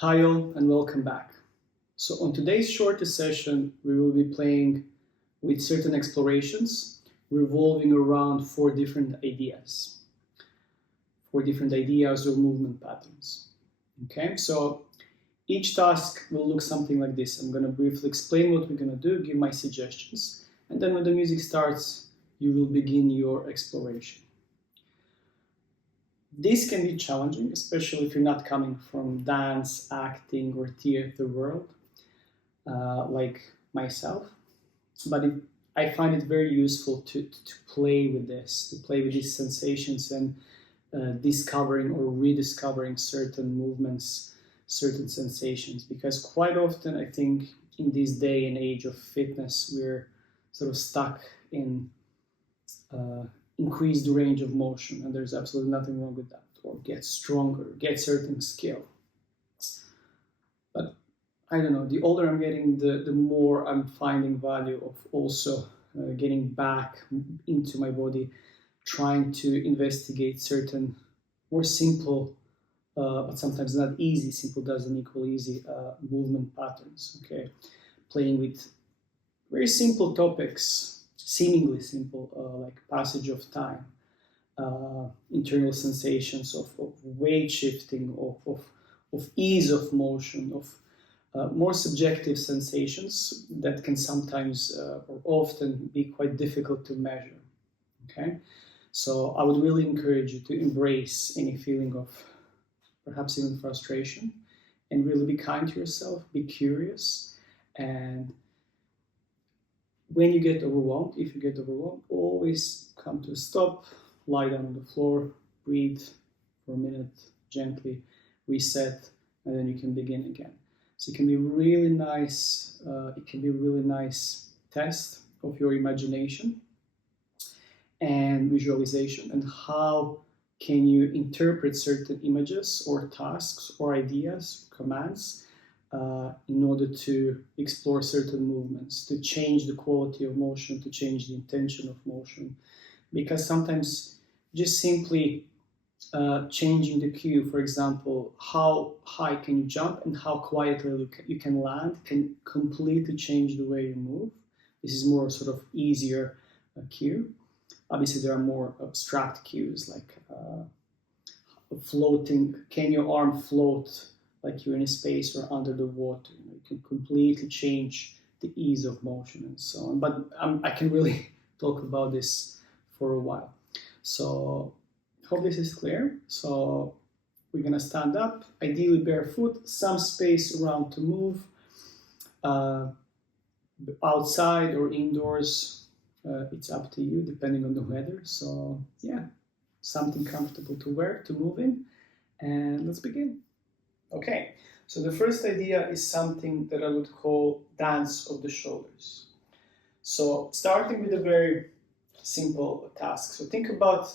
Hi all and welcome back. So on today's shorter session, we will be playing with certain explorations revolving around four different ideas or movement patterns. Okay, so each task will look something like this. I'm going to briefly explain what we're going to do, give my suggestions, and then when the music starts, you will begin your exploration. This can be challenging, especially if you're not coming from dance, acting, or theater world, like myself. But I find it very useful to play with this, to play with these sensations and discovering or rediscovering certain movements, certain sensations. Because quite often, I think, in this day and age of fitness, we're sort of stuck in increase the range of motion, and there's absolutely nothing wrong with that, or get stronger, get certain skill. But I don't know, the older I'm getting, the more I'm finding value of also getting back into my body, trying to investigate certain more simple, but sometimes not easy, simple doesn't equal easy, movement patterns, okay? Playing with very simple topics, seemingly simple, like passage of time, internal sensations of weight shifting, of ease of motion, of more subjective sensations that can sometimes or often be quite difficult to measure. Okay, so I would really encourage you to embrace any feeling of perhaps even frustration and really be kind to yourself, be curious, and when you get overwhelmed, if you get overwhelmed, always come to a stop, lie down on the floor, breathe for a minute, gently reset, and then you can begin again. So it can be really nice. It can be a really nice test of your imagination and visualization, and how can you interpret certain images or tasks or ideas, commands, in order to explore certain movements, to change the quality of motion, to change the intention of motion. Because sometimes just simply changing the cue, for example, how high can you jump and how quietly you can land, can completely change the way you move. This is more sort of easier cue. Obviously, there are more abstract cues like floating. Can your arm float like you're in a space or under the water? You can completely change the ease of motion and so on. But I can really talk about this for a while. So hope this is clear. So we're gonna stand up, ideally barefoot, some space around to move, outside or indoors. It's up to you, depending on the weather. So yeah, something comfortable to wear, to move in, and let's begin. Okay, so the first idea is something that I would call dance of the shoulders. So starting with a very simple task. So think about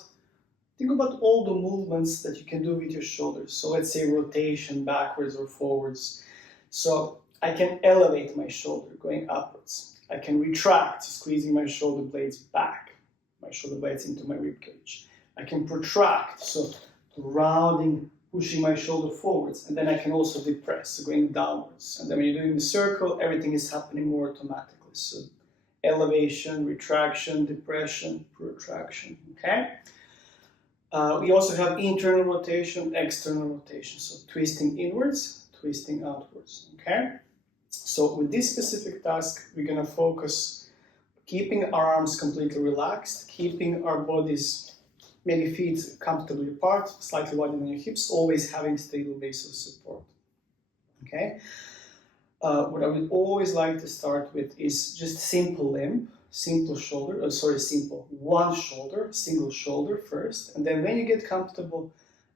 all the movements that you can do with your shoulders. So let's say rotation backwards or forwards. So I can elevate my shoulder going upwards. I can retract, squeezing my shoulder blades back, my shoulder blades into my rib cage. I can protract, so rounding, pushing my shoulder forwards, and then I can also depress, so going downwards. And then when you're doing the circle, everything is happening more automatically. So elevation, retraction, depression, protraction, okay? We also have internal rotation, external rotation, so twisting inwards, twisting outwards, okay? So with this specific task, we're gonna focus keeping our arms completely relaxed, keeping our bodies, maybe feet comfortably apart, slightly wider than your hips, always having stable base of support, okay? What I would always like to start with is just simple limb, simple shoulder, one shoulder, single shoulder first, and then when you get comfortable,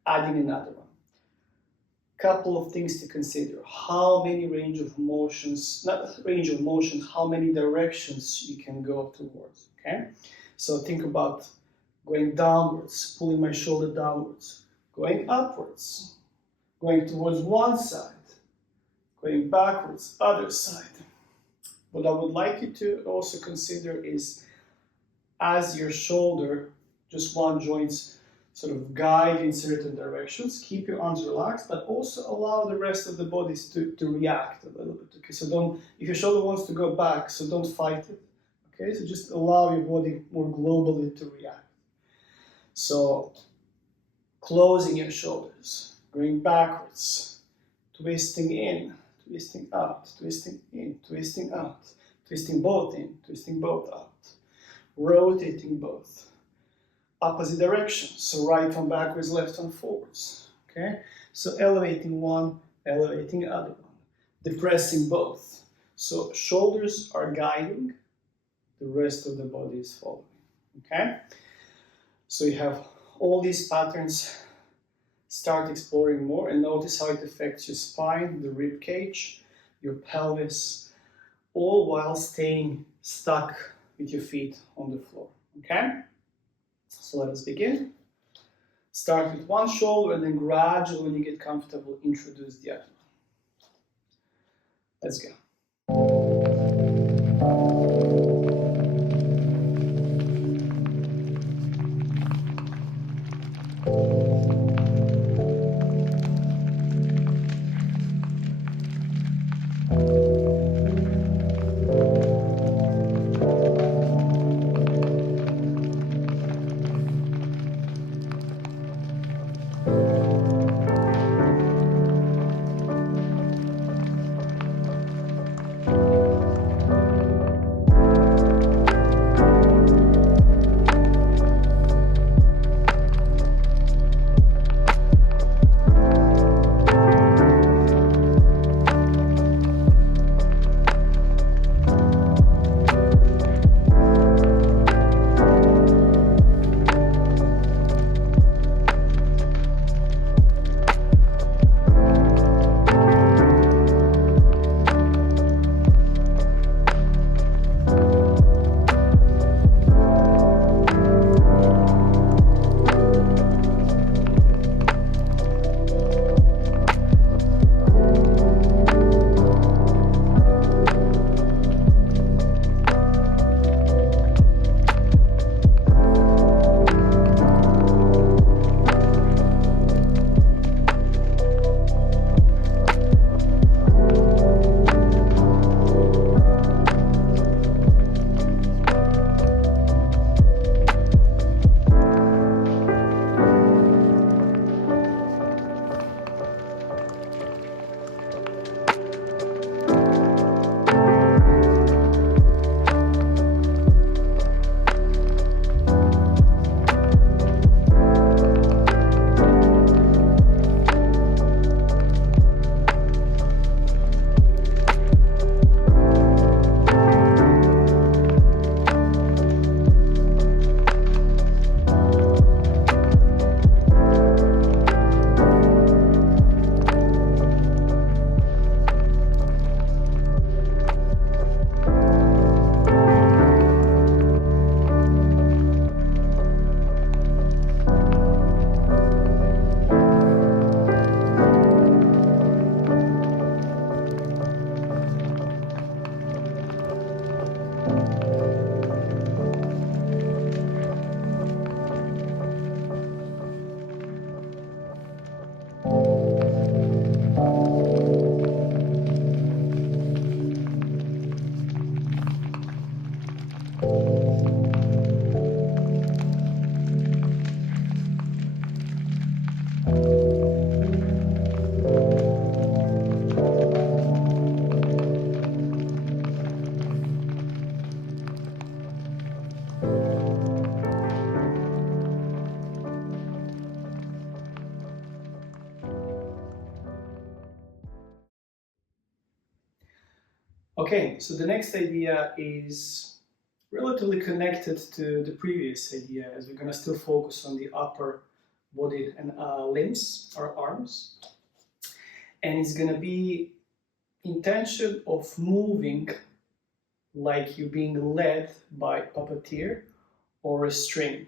adding another one. Couple of things to consider. How many range of motions, not range of motion, how many directions you can go towards, okay? So think about going downwards, pulling my shoulder downwards, going upwards, going towards one side, going backwards, other side. What I would like you to also consider is as your shoulder, just one joint sort of guide in certain directions. Keep your arms relaxed, but also allow the rest of the bodies to react a little bit. Okay, so don't, if your shoulder wants to go back, so don't fight it. Okay, so just allow your body more globally to react. So closing your shoulders, going backwards, twisting in, twisting out, twisting in, twisting out, twisting both in, twisting both out, rotating both. Opposite directions, so right one backwards, left one forwards. Okay, so elevating one, elevating other one, depressing both. So shoulders are guiding, the rest of the body is following. Okay, so you have all these patterns. Start exploring more and notice how it affects your spine, the rib cage, your pelvis, all while staying stuck with your feet on the floor. Okay. So let us begin. Start with one shoulder and then gradually, when you get comfortable, introduce the other one. Let's go. Okay, so the next idea is relatively connected to the previous idea, as we're going to still focus on the upper body and limbs, or arms. And it's going to be intention of moving like you're being led by Pupeteer or a string.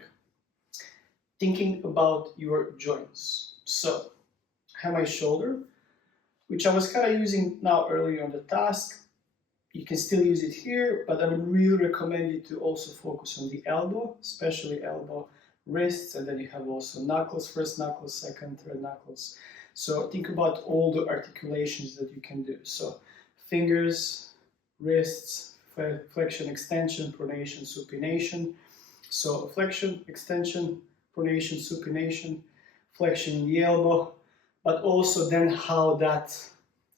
Thinking about your joints. So, I have my shoulder, which I was kind of using now earlier on the task. You can still use it here, but I would really recommend you to also focus on the elbow, especially elbow wrists, and then you have also knuckles, first knuckles, second, third knuckles. So think about all the articulations that you can do. So fingers, wrists, flexion, extension, pronation, supination. So flexion, extension, pronation, supination, flexion in the elbow, but also then how that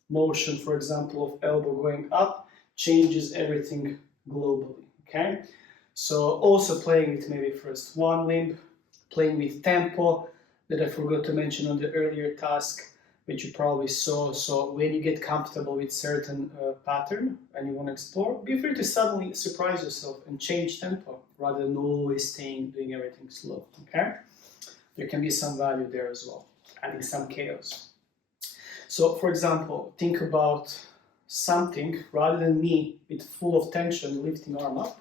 motion, for example, of elbow going up changes everything globally, okay? So also playing with maybe first one limb, playing with tempo that I forgot to mention on the earlier task, which you probably saw. So when you get comfortable with certain pattern and you want to explore, be free to suddenly surprise yourself and change tempo rather than always doing everything slow, okay? There can be some value there as well, adding some chaos. So for example, think about something rather than me with full of tension lifting arm up,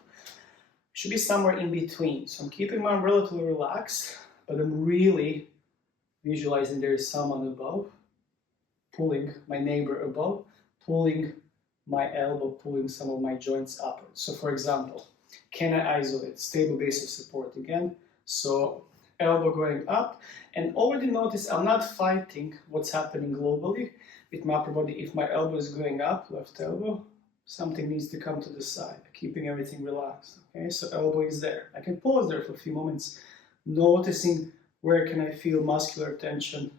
should be somewhere in between. So I'm keeping my arm relatively relaxed, but I'm really visualizing there is someone above, pulling my neighbor above, pulling my elbow, pulling some of my joints upwards. So for example, can I isolate? Stable base of support again. So elbow going up, and already notice I'm not fighting what's happening globally with my upper body. If my elbow is going up, left elbow, something needs to come to the side, keeping everything relaxed. Okay, so elbow is there. I can pause there for a few moments, noticing where can I feel muscular tension,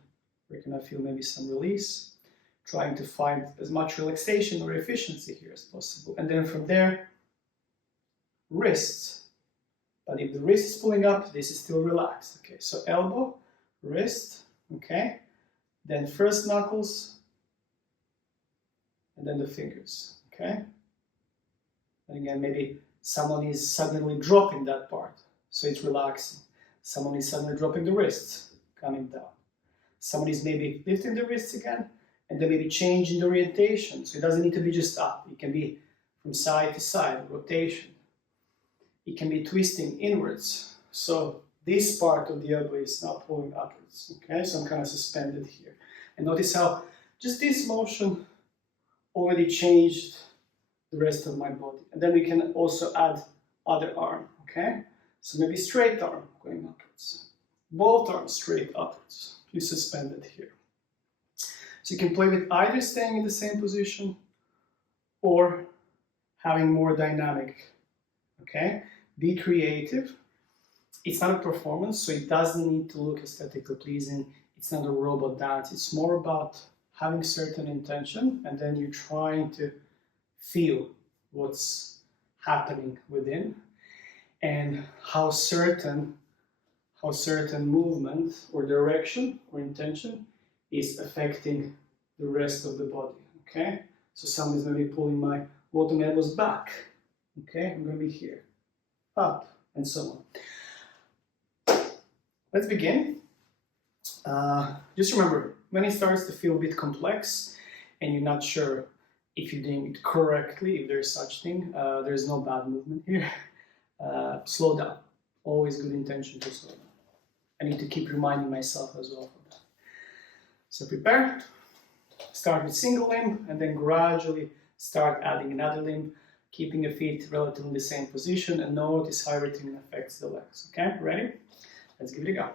where can I feel maybe some release, trying to find as much relaxation or efficiency here as possible. And then from there, wrists. But if the wrist is pulling up, this is still relaxed. Okay, so elbow, wrist, okay, then first knuckles, and then the fingers, okay? And again, maybe someone is suddenly dropping that part, so it's relaxing. Someone is suddenly dropping the wrists, coming down. Someone is maybe lifting the wrists again, and then maybe changing the orientation. So it doesn't need to be just up. It can be from side to side, rotation. It can be twisting inwards. So this part of the elbow is now pulling upwards. Okay, so I'm kind of suspended here. And notice how just this motion already changed the rest of my body. And then we can also add other arm. Okay, so maybe straight arm going upwards. Both arms straight upwards. You suspended here. So you can play with either staying in the same position or having more dynamic. Okay, be creative. It's not a performance, so it doesn't need to look aesthetically pleasing. It's not a robot dance. It's more about having certain intention, and then you're trying to feel what's happening within and how certain movement or direction or intention is affecting the rest of the body. Okay, so someone's going to be pulling my bottom elbows back. Okay, I'm going to be here, up, and so on. Let's begin. Just remember, when it starts to feel a bit complex and you're not sure if you're doing it correctly, if there's such thing, there's no bad movement here. Slow down. Always good intention to slow down. I need to keep reminding myself as well for that. So prepare. Start with single limb and then gradually start adding another limb, keeping your feet relatively in the same position, and notice how everything affects the legs. Okay, ready? Let's give it a go.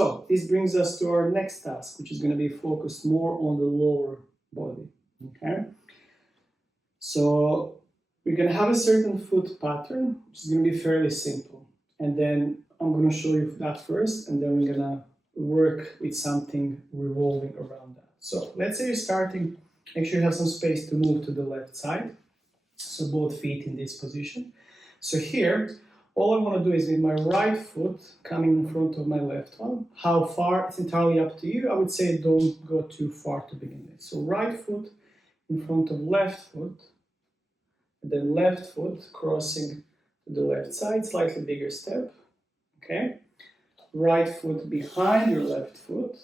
So this brings us to our next task, which is going to be focused more on the lower body. Okay. So we're going to have a certain foot pattern, which is going to be fairly simple. And then I'm going to show you that first, and then we're going to work with something revolving around that. So let's say you're starting, make sure you have some space to move to the left side. So both feet in this position. So here, all I want to do is with my right foot coming in front of my left one. How far? It's entirely up to you. I would say don't go too far to begin with. So right foot in front of left foot, and then left foot crossing to the left side, slightly bigger step. Okay. Right foot behind your left foot,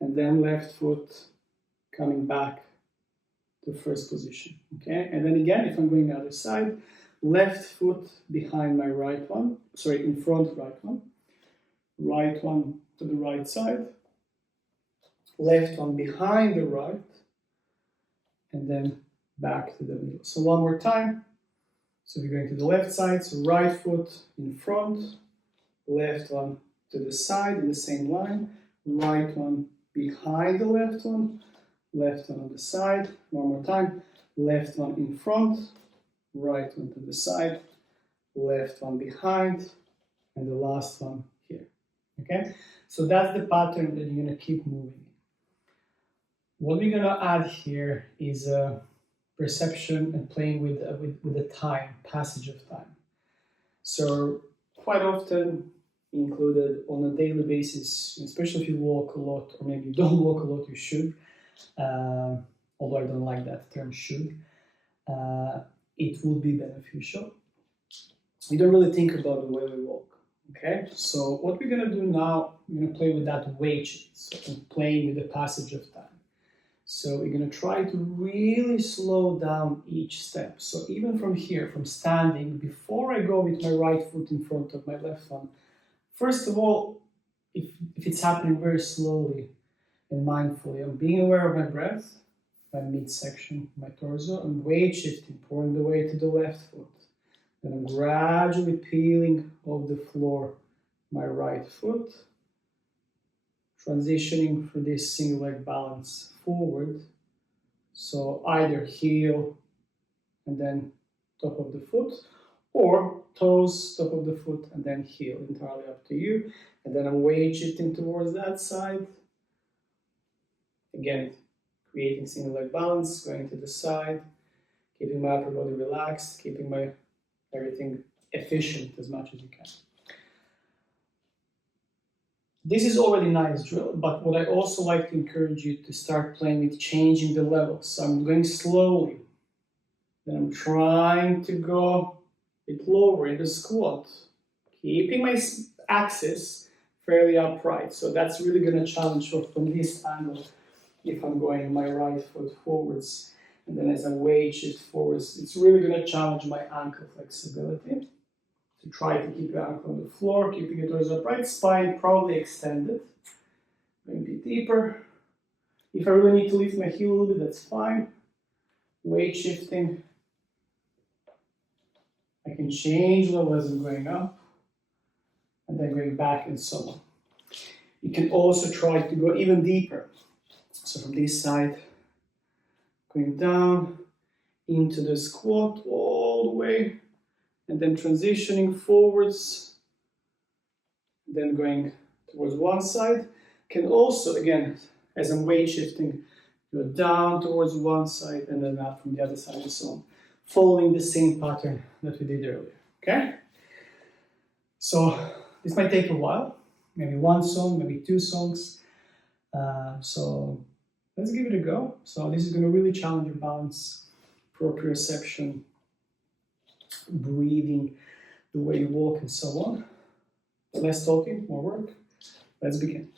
and then left foot coming back to first position. Okay. And then again, if I'm going the other side, left foot behind my right one, sorry, in front right one to the right side, left one behind the right, and then back to the middle. So one more time. So we're going to the left side, so right foot in front, left one to the side in the same line, right one behind the left one on the side. One more time, left one in front, right one to the side, left one behind, and the last one here. Okay, so that's the pattern that you're going to keep moving. What we're going to add here is perception and playing with the time, passage of time. So quite often included on a daily basis, especially if you walk a lot, or maybe you don't walk a lot, you should, although I don't like that term should, it will be beneficial. We don't really think about the way we walk, okay? So what we're gonna do now, we're gonna play with that weight, so playing with the passage of time. So we're going to try to really slow down each step. So even from here, from standing, before I go with my right foot in front of my left one, first of all, if it's happening very slowly and mindfully, I'm being aware of my breath, my midsection, my torso, I'm weight shifting, pouring the weight to the left foot. Then I'm gradually peeling off the floor my right foot, transitioning for this single leg balance forward. So either heel and then top of the foot, or toes, top of the foot, and then heel, entirely up to you. And then I'm weight shifting towards that side. Again, creating single leg balance, going to the side, keeping my upper body relaxed, keeping my everything efficient as much as you can. This is already a nice drill, but what I also like to encourage you to start playing with changing the levels. So I'm going slowly. Then I'm trying to go a bit lower in the squat, keeping my axis fairly upright. So that's really going to challenge from this angle if I'm going my right foot forwards. And then as I weight shift forwards, it's really going to challenge my ankle flexibility. So try to keep your ankle on the floor, keeping your torso upright, spine probably extended. Going a bit deeper. If I really need to lift my heel a little bit, that's fine. Weight shifting. I can change level as I'm going up, and then going back and so on. You can also try to go even deeper. So from this side, going down into the squat all the way, and then transitioning forwards, then going towards one side. Can also, again, as I'm weight shifting, go down towards one side and then up from the other side and so on, following the same pattern that we did earlier, okay? So this might take a while, maybe one song, maybe two songs. So let's give it a go. So this is going to really challenge your balance, proprioception, breathing, the way you walk, and so on. But less talking, more work. Let's begin.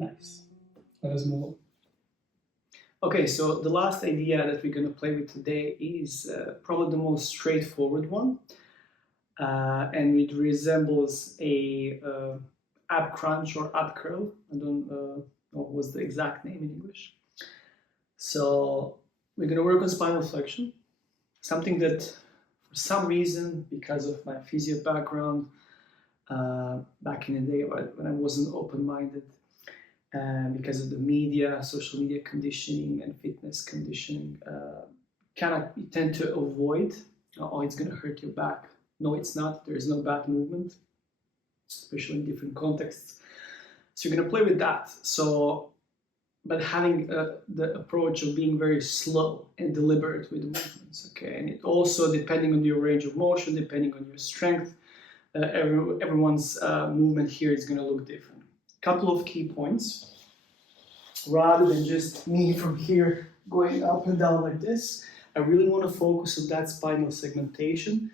Nice. Let us move on. Okay, so the last idea that we're going to play with today is probably the most straightforward one, and it resembles a ab crunch or ab curl. I don't know what's the exact name in English. So we're going to work on spinal flexion, something that for some reason, because of my physio background, back in the day when I wasn't open-minded, because of the media, social media conditioning and fitness conditioning, you tend to avoid, oh, it's going to hurt your back. No, it's not. There is no back movement, especially in different contexts. So you're going to play with that. So, but having the approach of being very slow and deliberate with the movements, okay? And it also, depending on your range of motion, depending on your strength, everyone's movement here is going to look different. Couple of key points. Rather than just me from here going up and down like this, I really want to focus on that spinal segmentation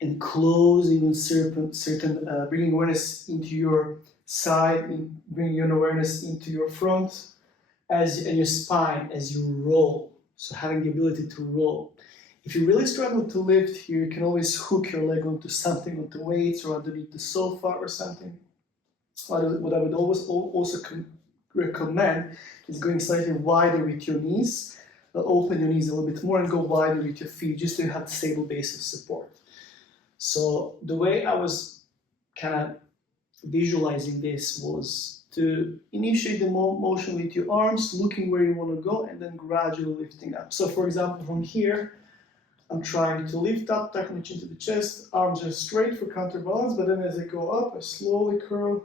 and closing on certain bringing awareness into your side, bringing your awareness into your front and your spine as you roll. So having the ability to roll. If you really struggle to lift here, you can always hook your leg onto something, onto weights or underneath the sofa or something. What I would also recommend is going slightly wider with your knees. Open your knees a little bit more and go wider with your feet just to have a stable base of support. So the way I was kind of visualizing this was to initiate the motion with your arms, looking where you want to go, and then gradually lifting up. So for example, from here, I'm trying to lift up, tuck my chin to the chest, arms are straight for counterbalance, but then as I go up, I slowly curl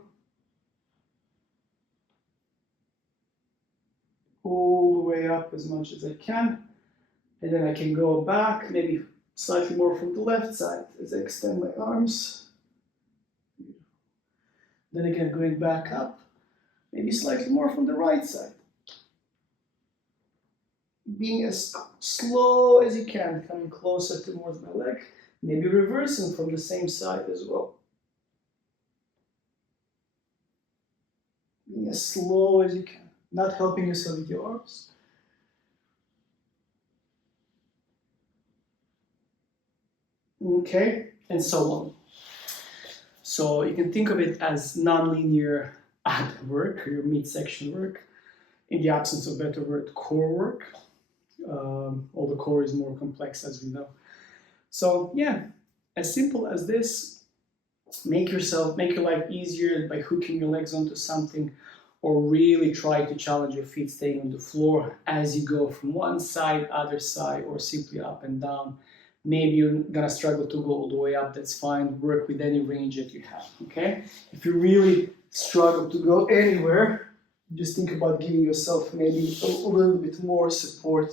all the way up as much as I can, and then I can go back, maybe slightly more from the left side as I extend my arms. Then again, going back up, maybe slightly more from the right side. Being as slow as you can, coming closer towards my leg, maybe reversing from the same side as well. Being as slow as you can, not helping yourself with your arms. Okay, and so on. So you can think of it as nonlinear ab work, or your midsection work. In the absence of better word, core work. Although core is more complex, as we know. So yeah, as simple as this. Make your life easier by hooking your legs onto something, or really try to challenge your feet staying on the floor as you go from one side, other side, or simply up and down. Maybe you're gonna struggle to go all the way up, that's fine. Work with any range that you have, okay? If you really struggle to go anywhere, just think about giving yourself maybe a little bit more support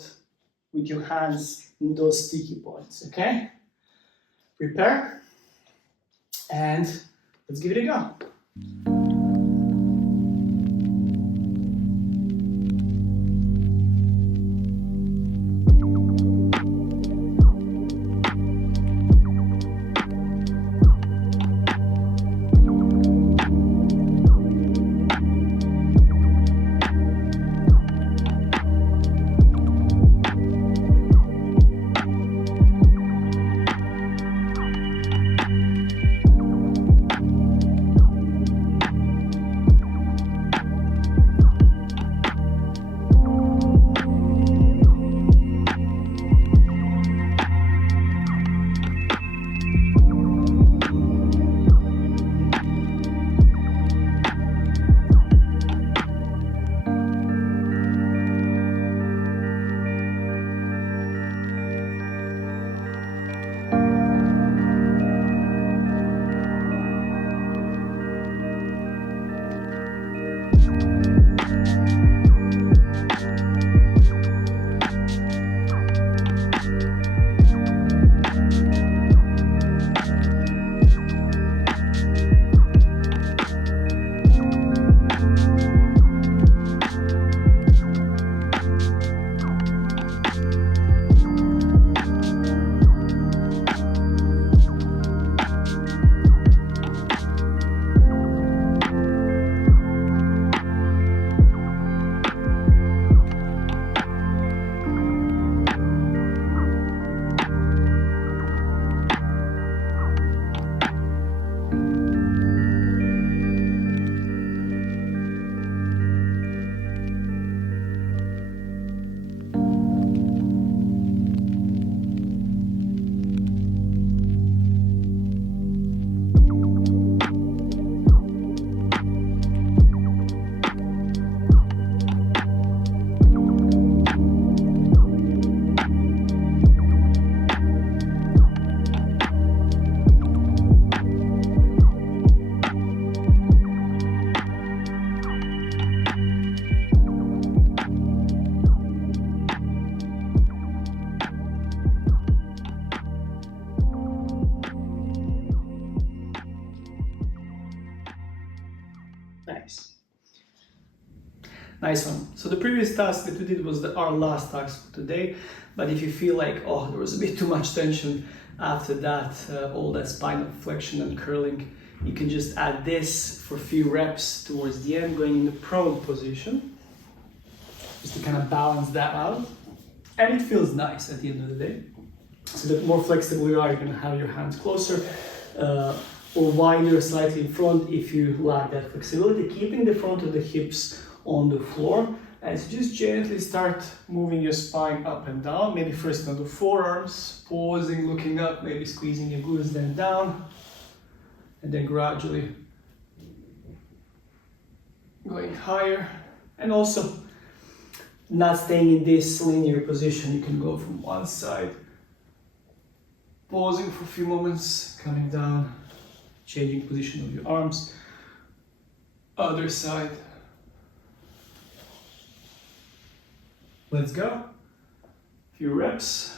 with your hands in those sticky points, okay? Prepare. And let's give it a go. Nice. Nice one. So the previous task that we did was our last task for today. But if you feel like, oh, there was a bit too much tension after that, all that spinal flexion and curling, you can just add this for a few reps towards the end, going in the prone position, just to kind of balance that out. And it feels nice at the end of the day. So the more flexible you are, you're going to have your hands closer or wider slightly in front if you lack that flexibility, keeping the front of the hips on the floor. And so just gently start moving your spine up and down, maybe first on the forearms, pausing, looking up, maybe squeezing your glutes, then down, and then gradually going higher. And also not staying in this linear position, you can go from one side, pausing for a few moments, coming down, changing position of your arms, other side. Let's go. A few reps.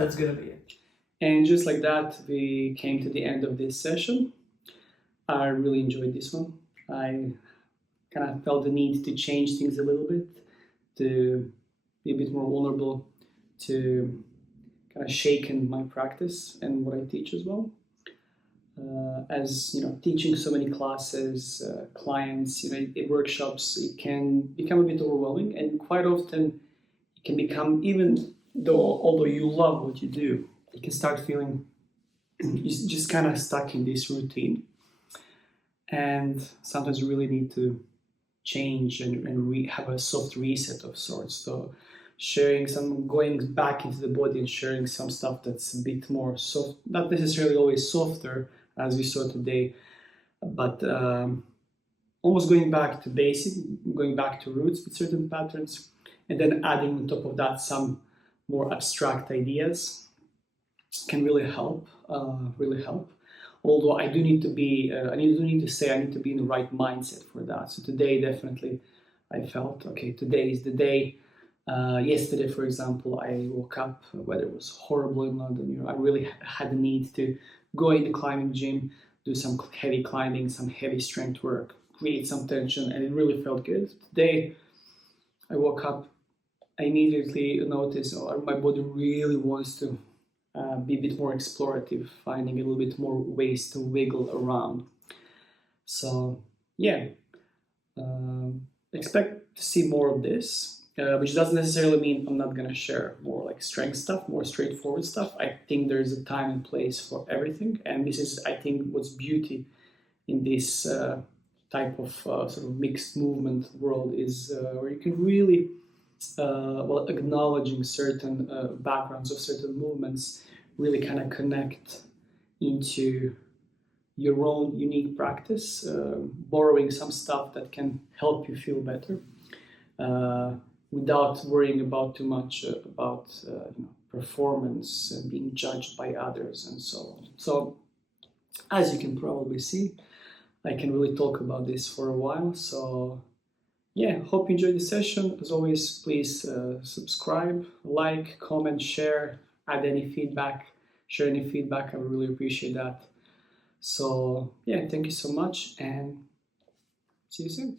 That's gonna be it. And just like that, we came to the end of this session. I really enjoyed this one. I kind of felt the need to change things a little bit, to be a bit more vulnerable, to kind of shaken my practice and what I teach as well. As you know, teaching so many classes, clients, in workshops, it can become a bit overwhelming, and quite often it can become, even though although you love what you do, you can start feeling just kind of stuck in this routine. And sometimes you really need to change and have a soft reset of sorts. So going back into the body and sharing some stuff that's a bit more soft, not necessarily always softer as we saw today, but almost going back to basic, going back to roots with certain patterns, and then adding on top of that some more abstract ideas can really help. Although I do need to be, I need to say I need to be in the right mindset for that. So today, definitely, I felt, okay, today is the day. Yesterday, for example, I woke up, weather was horrible in London. I really had the need to go in the climbing gym, do some heavy climbing, some heavy strength work, create some tension, and it really felt good. Today, I woke up, I immediately noticed, my body really wants to be a bit more explorative, finding a little bit more ways to wiggle around. So yeah, expect to see more of this, which doesn't necessarily mean I'm not gonna share more like strength stuff, more straightforward stuff. I think there's a time and place for everything, and this is, I think, what's beauty in this type of sort of mixed movement world is where you can really acknowledging certain backgrounds of certain movements really kind of connect into your own unique practice, borrowing some stuff that can help you feel better without worrying about too much about performance and being judged by others and so on. So as you can probably see, I can really talk about this for a while. So yeah, hope you enjoyed the session. As always, please subscribe, like, comment, share, add any feedback, share any feedback. I would really appreciate that. So yeah, thank you so much and see you soon.